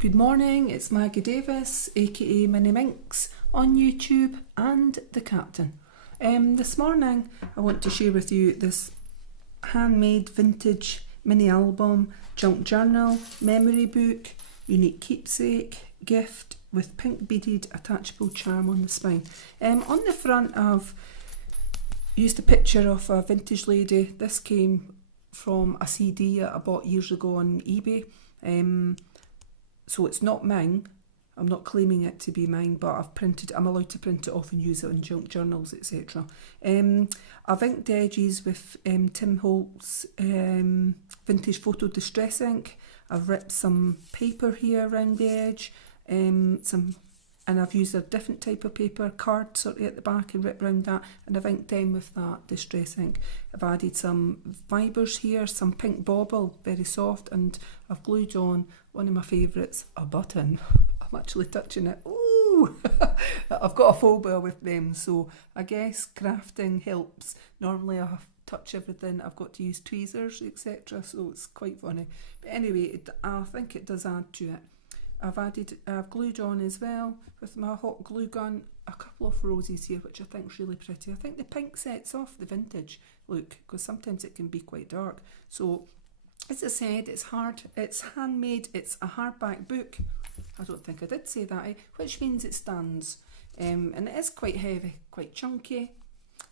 Good morning, it's Maggie Davis, aka Mini Minx, on YouTube and the Captain. This morning I want to share with you this handmade vintage mini album, junk journal, memory book, unique keepsake, gift with pink beaded attachable charm on the spine. On the front I've used a picture of a vintage lady. This came from a CD I bought years ago on eBay. So it's not mine. I'm not claiming it to be mine, but I'm allowed to print it off and use it in junk journals, etc. I've inked the edges with Tim Holt's vintage photo distress ink. I've ripped some paper here around the edge, and I've used a different type of paper, card sort of at the back, and ripped around that, and I've inked them with that distress ink. I've added some fibres here, some pink bauble, very soft, and I've glued on one of my favourites, a button. I'm actually touching it. Ooh! I've got a phobia with them, so I guess crafting helps. Normally I touch everything, I've got to use tweezers, etc., so it's quite funny. But anyway, I think it does add to it. I've glued on as well with my hot glue gun a couple of roses here, which I think is really pretty. I think the pink sets off the vintage look, because sometimes it can be quite dark. So, as I said, it's handmade, it's a hardback book. I don't think I did say that, which means it stands. And it is quite heavy, quite chunky.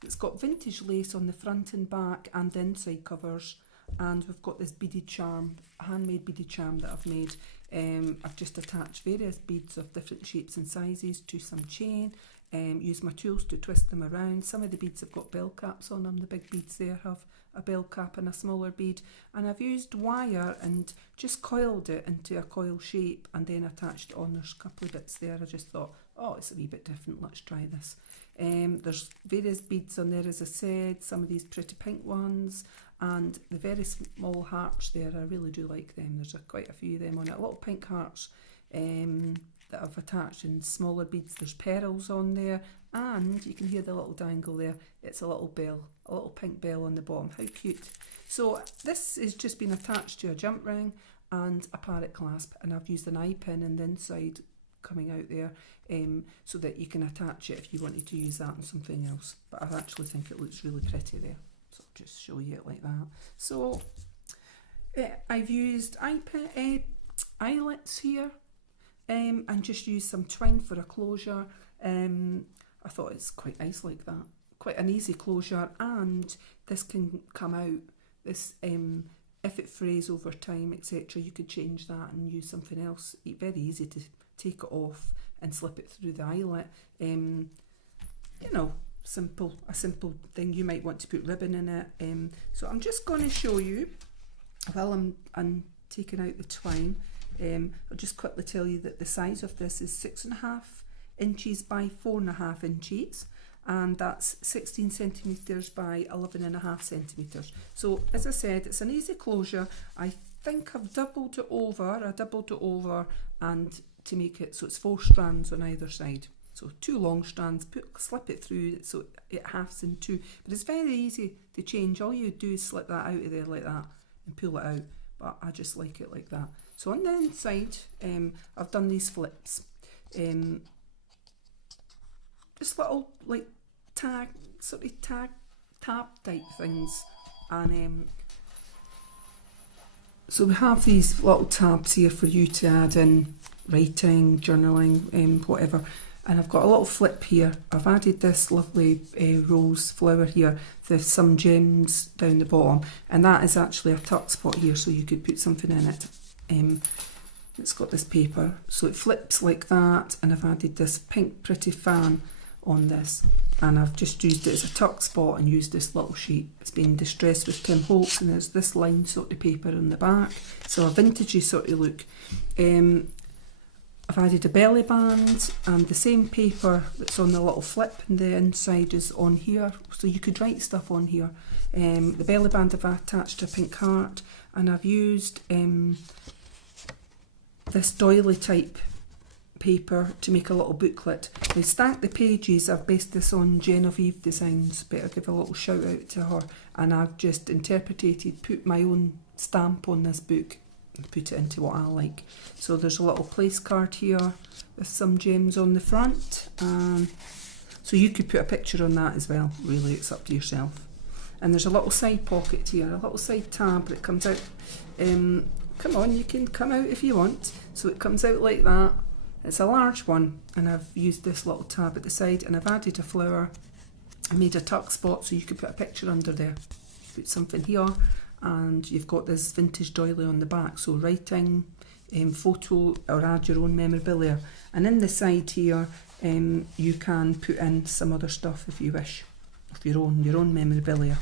It's got vintage lace on the front and back and the inside covers. And we've got this beaded charm, handmade beaded charm that I've made. I've just attached various beads of different shapes and sizes to some chain. Use my tools to twist them around. Some of the beads have got bell caps on them. The big beads there have a bell cap and a smaller bead. And I've used wire and just coiled it into a coil shape and then attached it on. There's a couple of bits there. I just thought, oh, it's a wee bit different. Let's try this. There's various beads on there, as I said. Some of these pretty pink ones. And the very small hearts there, I really do like them. There's quite a few of them on it. Little pink hearts that I've attached in smaller beads. There's pearls on there, and you can hear the little dangle there. It's a little bell, a little pink bell on the bottom. How cute. So this has just been attached to a jump ring and a parrot clasp, and I've used an eye pin in the inside coming out there so that you can attach it if you wanted to use that on something else. But I actually think it looks really pretty there. So I'll just show you it like that. So I've used eyelets here and just used some twine for a closure. I thought it's quite nice like that. Quite an easy closure, and this can come out. This if it frays over time, etc., you could change that and use something else. Very easy to take it off and slip it through the eyelet. You know, a simple thing. You might want to put ribbon in it. So I'm just going to show you while I'm taking out the twine. I'll just quickly tell you that the size of this is 6.5 inches by 4.5 inches, and that's 16 centimetres by 11.5 centimetres. So as I said, it's an easy closure. I think I've doubled it over, and to make it so it's 4 strands on either side. So 2 long strands, slip it through so it halves in 2. But it's very easy to change. All you do is slip that out of there like that and pull it out. But I just like it like that. So on the inside, I've done these flips. Just little like tab type things. And so we have these little tabs here for you to add in writing, journaling, whatever. And I've got a little flip here. I've added this lovely rose flower here. There's some gems down the bottom, and that is actually a tuck spot here, so you could put something in it. It's got this paper, so it flips like that, and I've added this pink pretty fan on this, and I've just used it as a tuck spot and used this little sheet. It's been distressed with Tim Holtz, and there's this line sort of paper on the back, so a vintagey sort of look. I've added a belly band, and the same paper that's on the little flip and the inside is on here, so you could write stuff on here. The belly band I've attached a pink heart, and I've used this doily type paper to make a little booklet. I stacked the pages. I've based this on jenofevedesigns, better give a little shout out to her, and I've just put my own stamp on this book put it into what I like. So there's a little place card here with some gems on the front. So you could put a picture on that as well, really, it's up to yourself. And there's a little side pocket here, a little side tab that comes out. Come on, you can come out if you want. So it comes out like that. It's a large one, and I've used this little tab at the side, and I've added a flower. I made a tuck spot so you could put a picture under there. Put something here, and you've got this vintage doily on the back, so writing, photo, or add your own memorabilia. And in the side here, you can put in some other stuff if you wish, of your own memorabilia.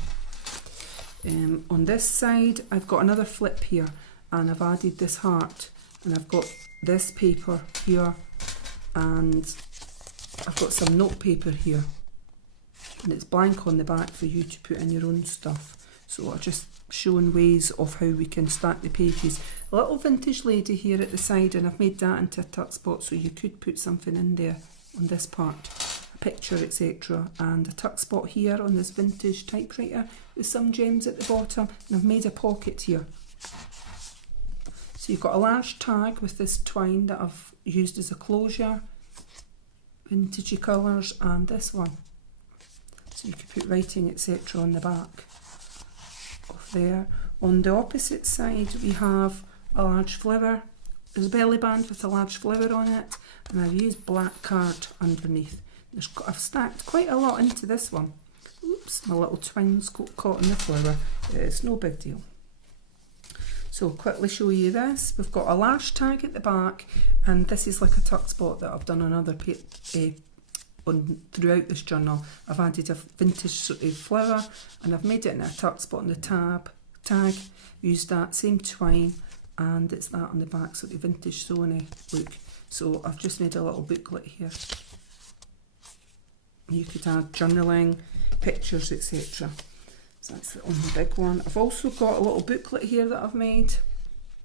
On this side, I've got another flip here, and I've added this heart, and I've got this paper here, and I've got some note paper here, and it's blank on the back for you to put in your own stuff. So I'm just showing ways of how we can stack the pages. A little vintage lady here at the side, and I've made that into a tuck spot so you could put something in there on this part, a picture, etc. And a tuck spot here on this vintage typewriter with some gems at the bottom, and I've made a pocket here. So you've got a large tag with this twine that I've used as a closure, vintagey colours, and this one. So you could put writing, etc. on the back of there. On the opposite side, we have a large flower. There's a belly band with a large flower on it, and I've used black card underneath. I've stacked quite a lot into this one. Oops, my little twine's got caught in the flower. It's no big deal. So I'll quickly show you this. We've got a large tag at the back, and this is like a tuck spot that I've done on other throughout this journal. I've added a vintage sort of flower, and I've made it in a tuck spot on the tag. Used that same twine, and it's that on the back, sort of vintage Sony look. So I've just made a little booklet here. You could add journaling, pictures, etc. So that's the only big one. I've also got a little booklet here that I've made.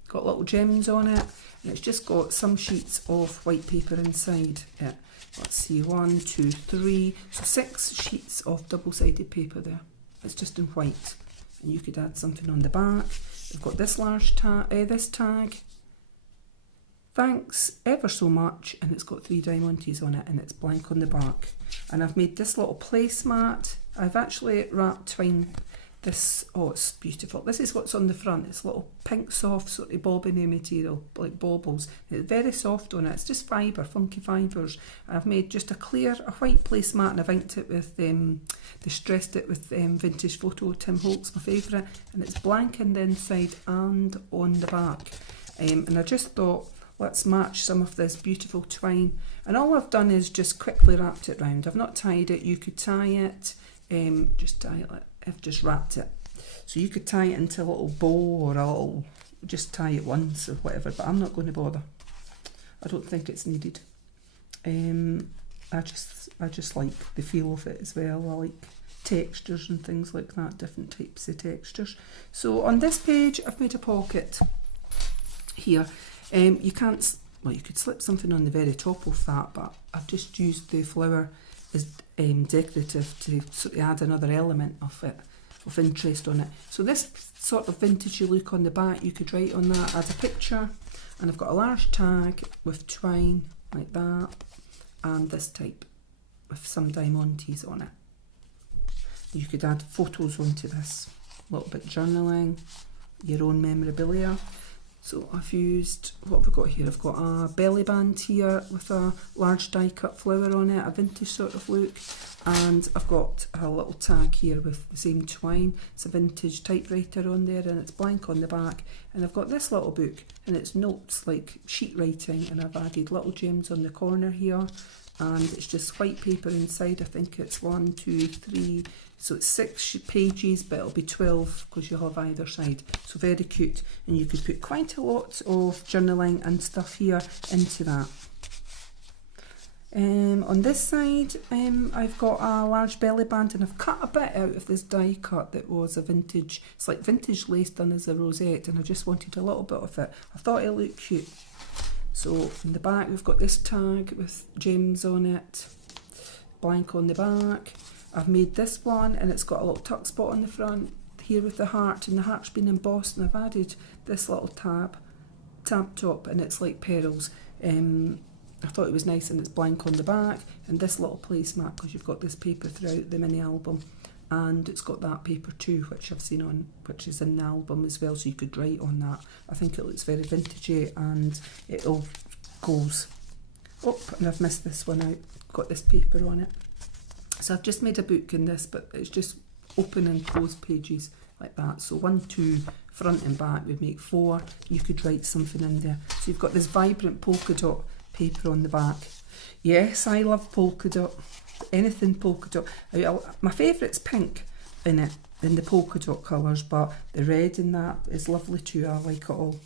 Got little gems on it, and it's just got some sheets of white paper inside it. Let's see, 1, 2, 3, so 6 sheets of double-sided paper there. It's just in white, and you could add something on the back. We've got this large tag. Thanks ever so much, and it's got 3 diamantes on it, and it's blank on the back. And I've made this little placemat. I've actually wrapped twine. This, oh, it's beautiful. This is what's on the front. It's little pink, soft, sort of bobbiny material, like baubles. It's very soft on it. It's just fibre, funky fibres. I've made just a white placemat, and I've inked it with, distressed it with vintage photo, Tim Holtz, my favourite, and it's blank on the inside and on the back. And I just thought, let's match some of this beautiful twine. And all I've done is just quickly wrapped it round. I've not tied it. You could tie it, just tie it like, I've just wrapped it. So you could tie it into a little bow, or a little, just tie it once or whatever, but I'm not going to bother. I don't think it's needed. I just like the feel of it as well. I like textures and things like that, different types of textures. So on this page, I've made a pocket here. You can't, well, you could slip something on the very top of that, but I've just used the flower as decorative to sort of add another element of it, of interest on it. So this sort of vintagey look on the back, you could write on that, add a picture, and I've got a large tag with twine like that, and this type with some diamantes on it. You could add photos onto this, a little bit journaling, your own memorabilia. So I've used, what have we got here? I've got a belly band here with a large die cut flower on it, a vintage sort of look, and I've got a little tag here with the same twine. It's a vintage typewriter on there, and it's blank on the back. And I've got this little book, and it's notes like sheet writing, and I've added little gems on the corner here, and it's just white paper inside. I think it's 1, 2, 3, so it's 6 pages, but it'll be 12 because you'll have either side. So very cute, and you could put quite a lot of journaling and stuff here into that. On this side, I've got a large belly band, and I've cut a bit out of this die cut that was a vintage, it's like vintage lace done as a rosette, and I just wanted a little bit of it. I thought it looked cute. So in the back, we've got this tag with gems on it, blank on the back. I've made this one, and it's got a little tuck spot on the front here with the heart, and the heart's been embossed, and I've added this little tab tab top and it's like pearls. I thought it was nice, and it's blank on the back, and this little placemat, because you've got this paper throughout the mini album, and it's got that paper too, which I've seen on, which is in the album as well, so you could write on that. I think it looks very vintagey, and it all goes. Oh, and I've missed this one out, got this paper on it. So I've just made a book in this, but it's just open and close pages like that. So 1, 2, front and back would make 4. You could write something in there. So you've got this vibrant polka dot paper on the back. Yes, I love polka dot. Anything polka dot. My favourite's pink in it, in the polka dot colours, but the red in that is lovely too. I like it all.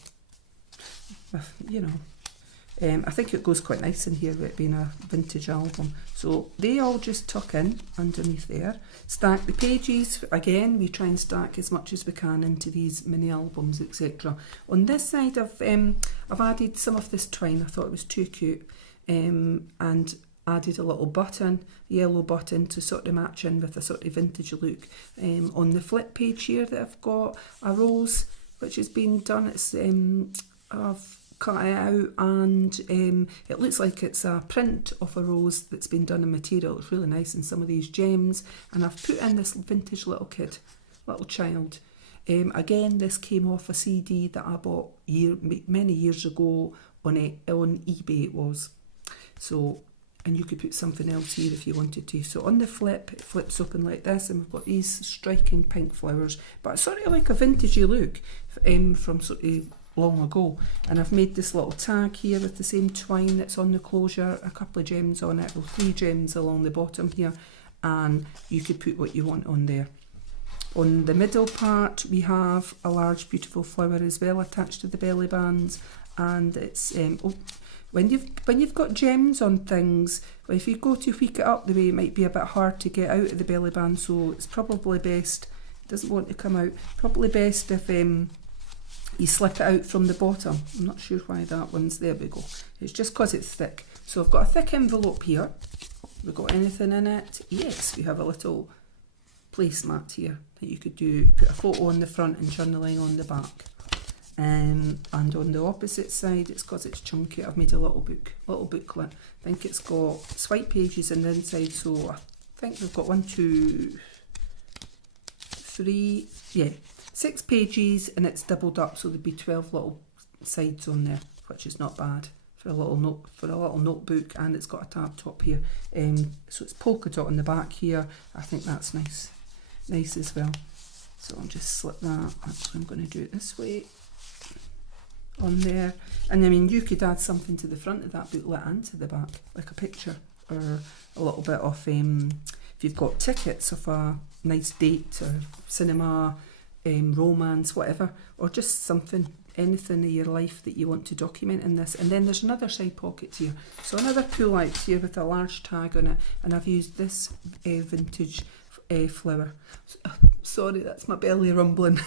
You know. I think it goes quite nice in here with it being a vintage album. So they all just tuck in underneath there. Stack the pages. Again, we try and stack as much as we can into these mini albums, etc. On this side, I've added some of this twine. I thought it was too cute, and added a little button, yellow button, to sort of match in with a sort of vintage look. On the flip page here that I've got a rose which has been done. It's I've cut it out, and it looks like it's a print of a rose that's been done in material. It's really nice, and some of these gems, and I've put in this vintage little kid, little child. Again, this came off a CD that I bought many years ago on eBay it was. So, and you could put something else here if you wanted to. So on the flip, it flips open like this, and we've got these striking pink flowers, but it's sort of like a vintagey look from sort of long ago. And I've made this little tag here with the same twine that's on the closure, a couple of gems on it, well, 3 gems along the bottom here, and you could put what you want on there. On the middle part, we have a large beautiful flower as well attached to the belly bands, and it's when you've got gems on things, if you go to tweak it up the way, it might be a bit hard to get out of the belly band, so it's probably best, it doesn't want to come out, probably best if you slip it out from the bottom. I'm not sure why that one's there. We go. It's just because it's thick. So I've got a thick envelope here. Have we got anything in it? Yes, we have a little placemat here that you could do, put a photo on the front and journaling on the back. And on the opposite side, it's because it's chunky, I've made a little booklet. I think it's got white pages on the inside, so I think we've got 1, 2, 3, yeah, 6 pages, and it's doubled up, so there'd be 12 little sides on there, which is not bad for a little notebook, and it's got a tab top here. So it's polka dot on the back here. I think that's nice as well. So I'll just slip that. Actually, I'm going to do it this way on there. And I mean, you could add something to the front of that booklet and to the back, like a picture or a little bit of if you've got tickets of a nice date or cinema, romance, whatever, or just something, anything in your life that you want to document in this. And then there's another side pocket here, so another pull out here with a large tag on it, and I've used this vintage flower. Sorry, that's my belly rumbling.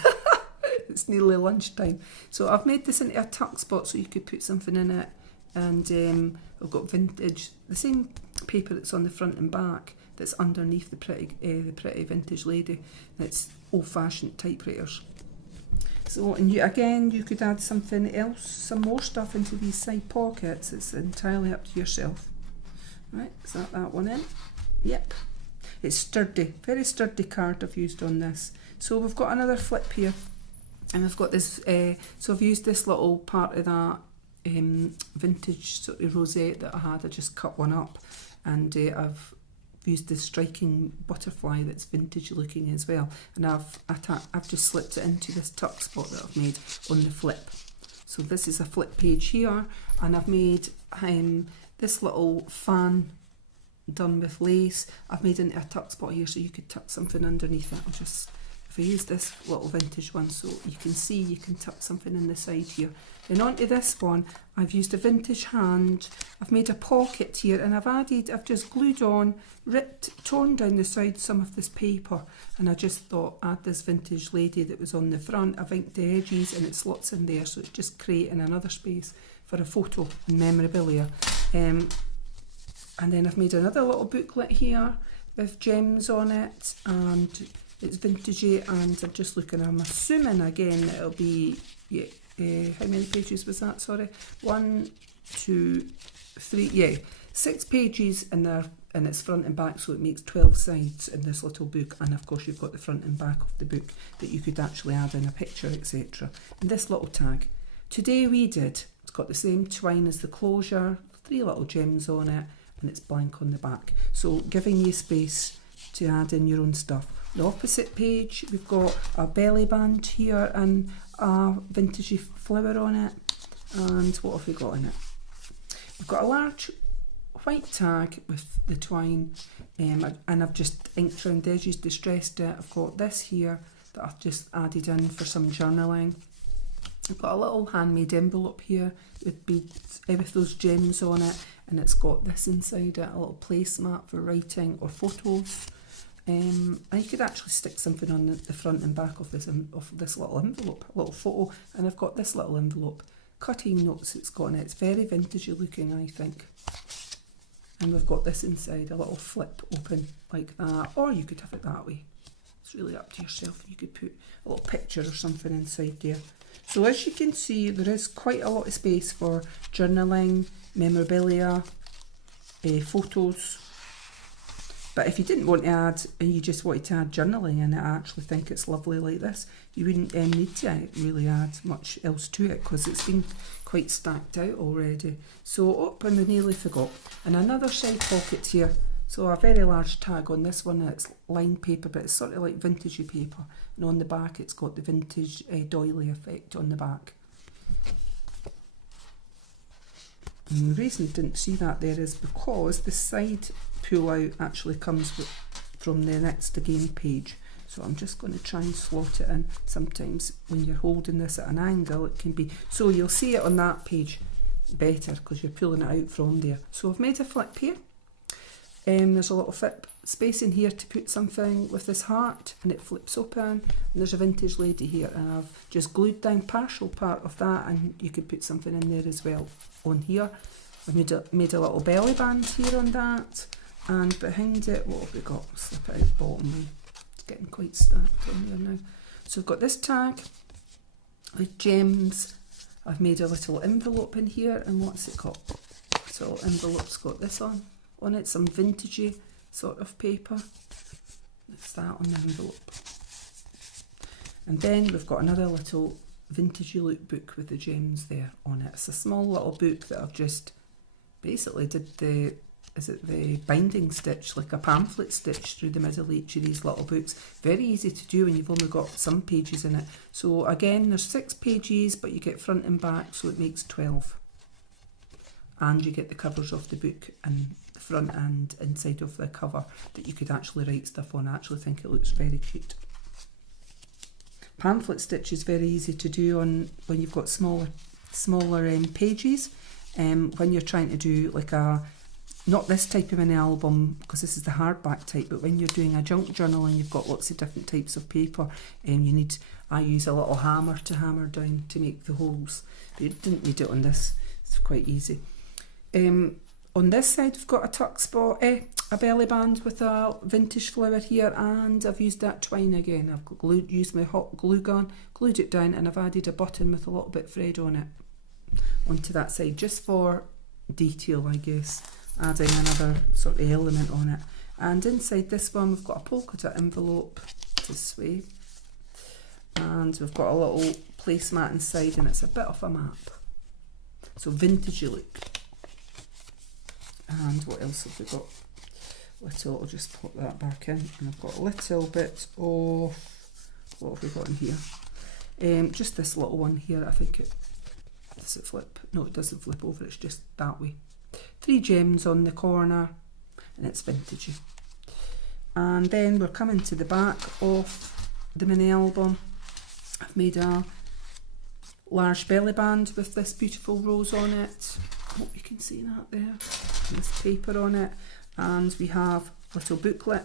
It's nearly lunchtime. So I've made this into a tuck spot so you could put something in it, and I've got vintage, the same paper that's on the front and back that's underneath the pretty vintage lady. It's old-fashioned typewriters. So, and you could add something else, some more stuff into these side pockets. It's entirely up to yourself. Right, is that one in? Yep. It's sturdy, very sturdy card I've used on this. So we've got another flip here, and I've got this, so I've used this little part of that vintage sort of rosette that I had. I just cut one up, and I've used this striking butterfly that's vintage looking as well, and I've just slipped it into this tuck spot that I've made on the flip. So this is a flip page here, and I've made this little fan done with lace. I've made into a tuck spot here, so you could tuck something underneath it. If I use this little vintage one, so you can see you can tuck something in the side here. Then onto this one, I've used a vintage hand. I've made a pocket here, and I've just glued on, torn down the side some of this paper, and I just thought add this vintage lady that was on the front. I've inked the edges, and it slots in there, so it's just creating another space for a photo and memorabilia. And then I've made another little booklet here with gems on it, and it's vintagey, and I'm just looking, I'm assuming again it'll be, yeah, how many pages was that, sorry? 1, 2, 3, yeah, 6 pages in there, and it's front and back, so it makes 12 sides in this little book. And of course you've got the front and back of the book that you could actually add in a picture, etc. And this little tag, today we did, it's got the same twine as the closure, 3 little gems on it, and it's blank on the back, so giving you space to add in your own stuff. The opposite page, we've got a belly band here and a vintagey flower on it. And what have we got in it? We've got a large white tag with the twine, and I've just inked around the edges, distressed it. I've got this here that I've just added in for some journaling. I've got a little handmade envelope here with beads, with those gems on it, and it's got this inside it, a little placemat for writing or photos. And you could actually stick something on the front and back of this little envelope, a little photo. And I've got this little envelope, cutting notes it's got in it. It's very vintagey looking, I think. And we've got this inside, a little flip open like that, or you could have it that way. It's really up to yourself. You could put a little picture or something inside there. So as you can see, there is quite a lot of space for journaling, memorabilia, photos. But if you didn't want to add, and you just wanted to add journaling in it, I actually think it's lovely like this. You wouldn't need to really add much else to it because it's been quite stacked out already. So, and I nearly forgot. And another side pocket here. So a very large tag on this one, it's lined paper, but it's sort of like vintagey paper. And on the back, it's got the vintage doily effect on the back. And the reason I didn't see that there is because the side pull out actually comes from the next again page. So I'm just going to try and slot it in. Sometimes when you're holding this at an angle, it can be, so you'll see it on that page better because you're pulling it out from there. So I've made a flip here. There's a little flip space in here to put something with this heart, and it flips open, and there's a vintage lady here, and I've just glued down partial part of that, and you could put something in there as well on here. I've made a little belly band here on that, and behind it, what have we got? Slip it out bottom way. It's getting quite stacked on there now. So I've got this tag with gems. I've made a little envelope in here, and what's it got? This little envelope's got this on it, some vintagey sort of paper. That's that on the envelope. And then we've got another little vintagey look book with the gems there on it. It's a small little book that I've just basically did the binding stitch, like a pamphlet stitch through the middle of each of these little books. Very easy to do when you've only got some pages in it. So again, there's 6 pages, but you get front and back, so it makes 12. And you get the covers of the book and the front and inside of the cover that you could actually write stuff on. I actually think it looks very cute. Pamphlet stitch is very easy to do on when you've got smaller pages. When you're trying to do like not this type of an album, because this is the hardback type, but when you're doing a junk journal and you've got lots of different types of paper, I use a little hammer to hammer down to make the holes. But you didn't need it on this. It's quite easy. On this side we've got a tuck spot, a belly band with a vintage flower here, and I've used that twine again. I've used my hot glue gun, glued it down, and I've added a button with a little bit of thread on it onto that side, just for detail, I guess, adding another sort of element on it. And inside this one we've got a polka dot envelope this way, and we've got a little placemat inside, and it's a bit of a map, so vintagey look. And what else have we got? I'll just put that back in, and I've got a little bit of, what have we got in here? Just this little one here. I think does it flip? No, it doesn't flip over, it's just that way. 3 gems on the corner, and it's vintagey. And then we're coming to the back of the mini album. I've made a large belly band with this beautiful rose on it. I hope you can see that there. And this paper on it, and we have a little booklet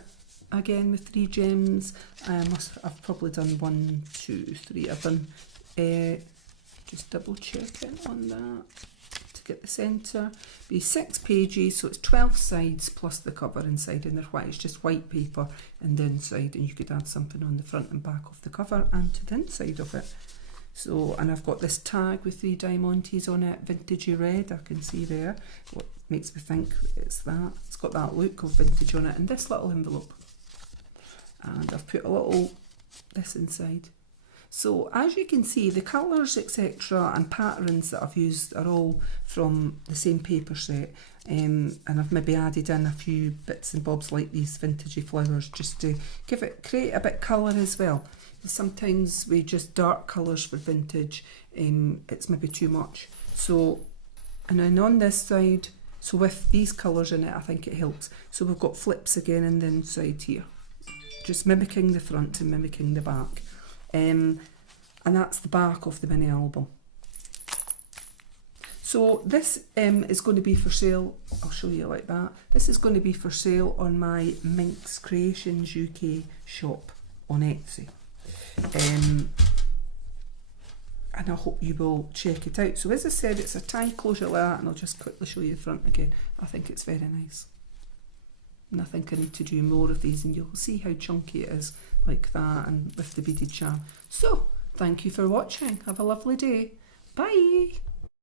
again with 3 gems. I've probably done 1, 2, 3. I've done just double checking on that to get the centre. Be 6 pages, so it's 12 sides plus the cover inside, and they're white. It's just white paper and the inside, and you could add something on the front and back of the cover and to the inside of it. So, and I've got this tag with 3 diamantes on it, vintagey red, I can see there. What makes me think it's that. It's got that look of vintage on it, and this little envelope. And I've put a little, this inside. So as you can see, the colours, etc. and patterns that I've used are all from the same paper set. And I've maybe added in a few bits and bobs like these vintagey flowers just to create a bit colour as well. Sometimes with just dark colours for vintage, it's maybe too much. So, and then on this side, so with these colours in it, I think it helps. So we've got flips again on the inside here, just mimicking the front and mimicking the back. And that's the back of the mini album. So this is going to be for sale, I'll show you like that. This is going to be for sale on my MinxCreationsUK shop on Etsy. And I hope you will check it out. So as I said, it's a tie closure like that, and I'll just quickly show you the front again. I think it's very nice. And I think I need to do more of these, and you'll see how chunky it is like that, and with the beaded charm. So, thank you for watching. Have a lovely day. Bye!